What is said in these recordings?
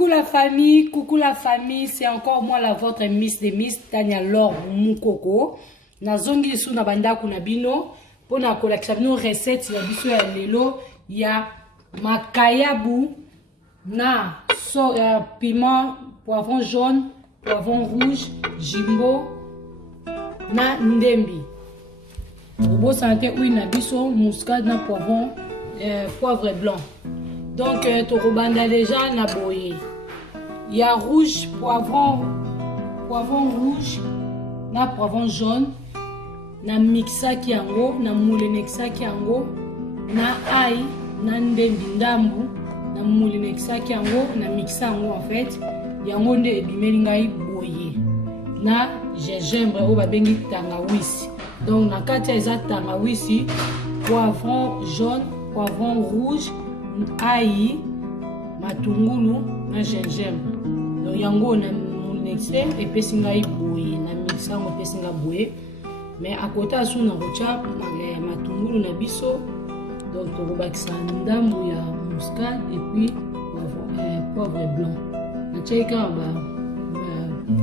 coucou la famille, c'est encore moi la votre Miss de Miss Tania Laure Mukoko. Nazongi sou na banda kuna bino pona kolakisa bino recette ya biso ya lelo ya makayabu na piment, poivron jaune, poivron rouge, jimbo na ndembi. Robo santé oui na biso muscade na poivron poivre blanc. Donc to robanda déjà na boye. Il y a rouge, poivron rouge, na poivron jaune, na mixa kiango, na moulinexa kiango, na ail, na ndembi ndambu, na moulinexa kiango, na mixa yango en fait. Yango nde ebimeli ngai boye. Na gingembre o babengi tangawisi. Donc na kati eza tangawisi, poivron jaune, poivron rouge, ail, matungulu na gingembre. Donc yango na moulinexa epesi ngai boye, na mixa yango epesi ngai boye. Mais à côté de ça, on a matungulu na biso. Donc on va ndambu ya muscade et puis poivre blanc. Na cheka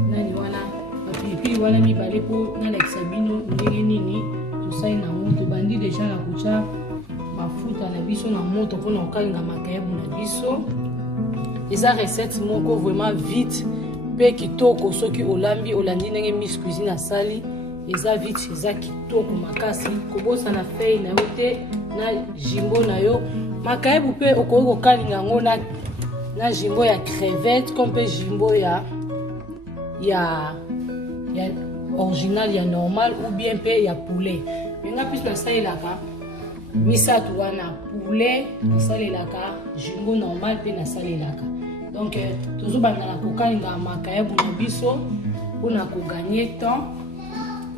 nani wana pilipili wana mibale po na l'exabino ndenge nini to sai na moto bandi déjà na kucha mafuta na biso na moto pona okalinga makayabu na biso. Eza recette moko vraiment vite pe kitoko soki olandi ndenge Miss Cuisine asali. Eza vite, eza kitoko makasi kobosa na feuille na yote na jimbo na yo makayabu pe okoko kalinga ngo na jimbo ya crevette comme pe jimbo ya original ya normal ou bien pe ya poulet. Menga plus na salelaka misatu wana poulet na salelaka jimbo normal pe na salelaka. Donc tozo banda ko kalinga makayabu na biso pona ko gagner temps.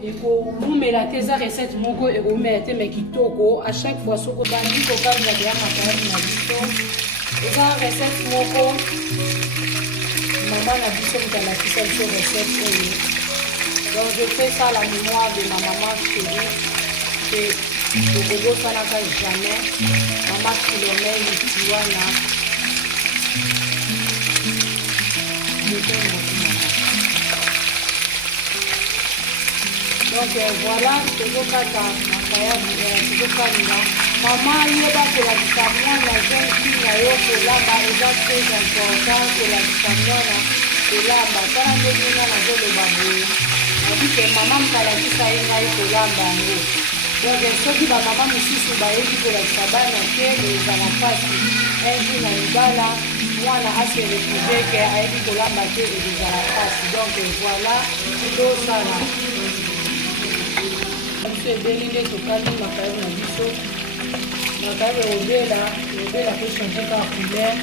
Et pour vous mettre tes recettes moko et vous mettez mes kitoko à chaque fois ce que bandi ko ka vous ya makayabu na biso. Eza recette moko maman na biso mutala kisa biso recette oyo. Donc je fais ça à la mémoire de ma maman chérie que le bobo ça n'a pas jamais maman Philomène Tiwana. Donc voilà, toujours kata makayabu toujours kalinga. Maman yeba ko la vitamine na jeune fille na yo ko lamba eza très important ko la vitamine ko lamba. Kana ndenge na zo le babu. Na dit que maman mkala kisa inga ko lamba ngo. Donc soki ba maman misusu ba yebi ko la sabana ke les anafasi. Un jour na libala mwana ase retrouver que a yebi ko lamba ke les anafasi. Donc voilà, tout ça là. Belinde tokali makayabu na biso makayabu obela pe changer ka couleur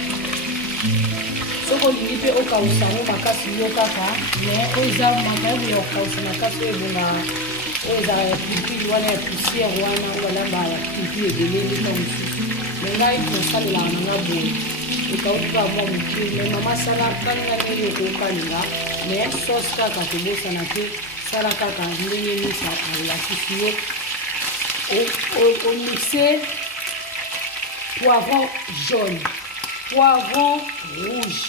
soko lingi pe okausa ngo makasi yo kaka mais oza makayabu ya okausa makasi ebonga oza pilipili wana ya poussière wana olamba ya pilipili ebelende na mosusu mais ngai tosalela nanga boye ekauti ka mwa motu mais mama sala kalinga ndenge okokalinga mais sauce kaka tobosana te sala kaka ndenge misa alakisi yo omixer poivron jaune, poivron rouge,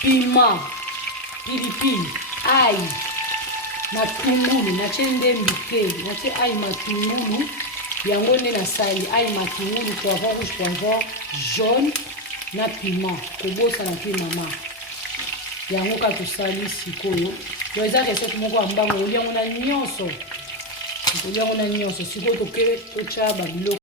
piment, pilipili, ail, matungulu, nache ndembi te, nache ail matungulu, yango nde na sali, ail matungulu, poivron rouge, poivron jaune, na piment, kobosa na pe mama. Yango ka tosali sikoyo. Donc eza recette moko ya mbango oliango na nyonso. Oliango na nyonso sikoyo toke tocha babilo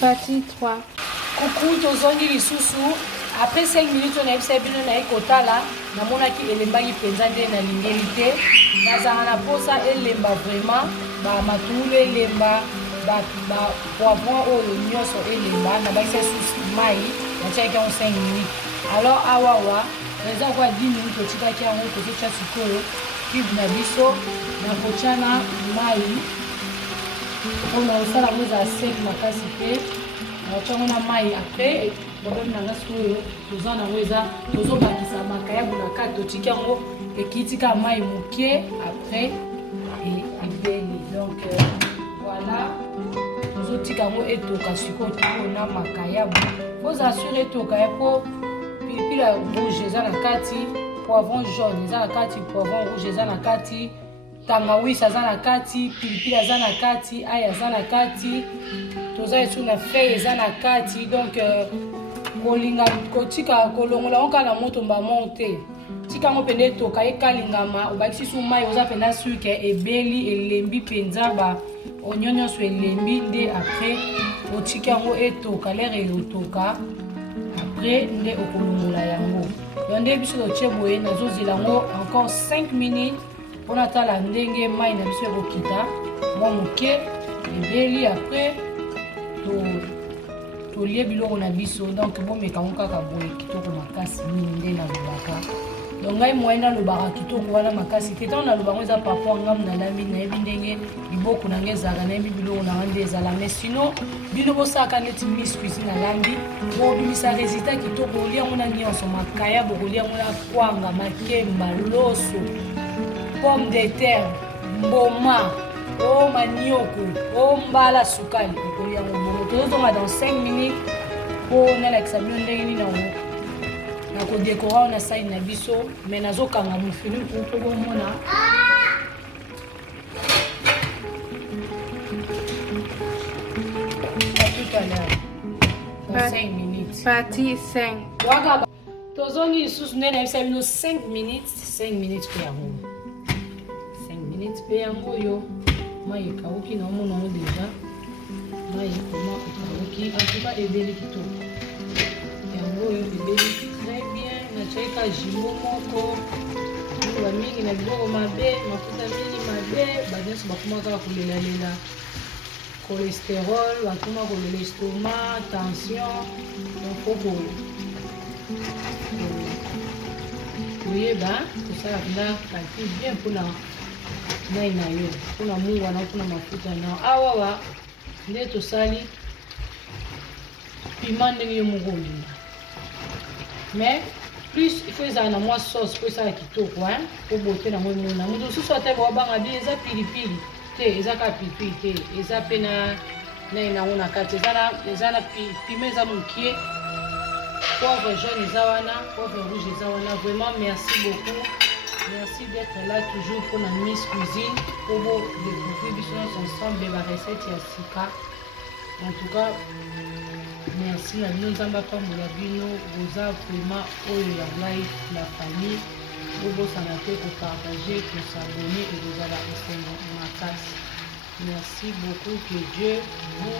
Partie 3. Coucou, tozongi lisusu. Après 5 minutes, on a fait bino na ekotala. Na monaki elembaki penza nde na lingeli te. Nazanga na posa elemba vraiment. Ba matulu elemba, ba poivron oyo nyonso elemba. Na bakisa susu mai. Na tiaki en 5 minutes. Alors awawa, eza kwa 10 minutes otikaki yango kozotia sikoyo. Cube na biso na kotia na mai. On a osala ngo za sec makasi te. Na na mai après problème na ngaso toza na ngo eza tozobakisa makayabu na kati totiki yango ekitika mai mokie après et ebeli. Donc voilà, tozotika yango etoka sikoyo na makayabu. Faut assurer etoka ya po pilipili rouge eza na kati, poivron jaune eza na kati, poivron rouge eza na kati, tangawizi aza na kati, pilipili aza na kati, ail aza na kati, toza esu na feuille eza na kati. Donc kolinga kotika kolongola onka na moto mba monte tika ngo pende toka ekalingama obakisi su mai oza penda suke ebeli elembi penza ba onyonyo so elembi nde après otika ngo etoka lere otoka après nde okolongola yango yonde biso totie boye nazozela ngo encore 5 minutes pona tala ndenge mai na biso ekokita mwa moke ebeli après tolie biloko na biso. Donc bomeka ngo kaka boye kitoko makasi mingi nde nalobaka. Donc ngai moyen nalobaka kitoko wana makasi te ntango naloba ngo eza parfois ngamu nalambi nayebi ndenge liboko na ngai ezalaka nayebi biloko na ngai nde ezala. Mais sinon bino bosalaka neti Miss Cuisine nalambi bobimisa résultat kitoko. Olia yango na nyonso makaya bokolia yango na kwanga makemba loso pomme de terre mboma o manioko o mbala sukali okolia yango bongo. Tozozonga dans 5 minutes po nalakisa bino ndenge nini na kodekora na side na biso. Mais nazokanga mofili po bomona tout à l'heure dans 5 minutes. Partie 5. Waka tozongi lisusu nde nayebisa bino 5 minutes pe yango 5 minutes pe yango oyo mai ekauki na omona yango deja mai koma ekauki en tout cas ebeli kitoko yango oyo ebeli très bien. Natiaka jimbo moko ba mingi na biloko mabe mafuta mingi mabe banyonso bakoma kaka kolelalela cholestérol bakoma kolela estomac tension. Donc foko koyeba kosala mpenza calcul bien mpona nai na yo mpona mungu na mpona mafuta na awawa nde tosali piment ndenge yo moko olinga. Mais plus il faut ezala na mwa sauce po esala kitoko po bote nango emona. Moto mosusu ata bawabanga bi eza pilipili te, eza kaka pilipili te, eza mpe nai nango na kati eza na piment eza mokie. Poivre jaune eza wana, poivre rouge eza wana. Vraiment merci beaucoup. Merci d'être là toujours pour la Miss Cuisine. Pour vous découvrir biso ensemble les recettes ya sika. En tout cas, merci na bino nzamba pambola bino boza vraiment oyo ya life la famille. Bobosana te kopartager, s'abonner et bozala esengo makasi. Merci beaucoup, que Dieu vous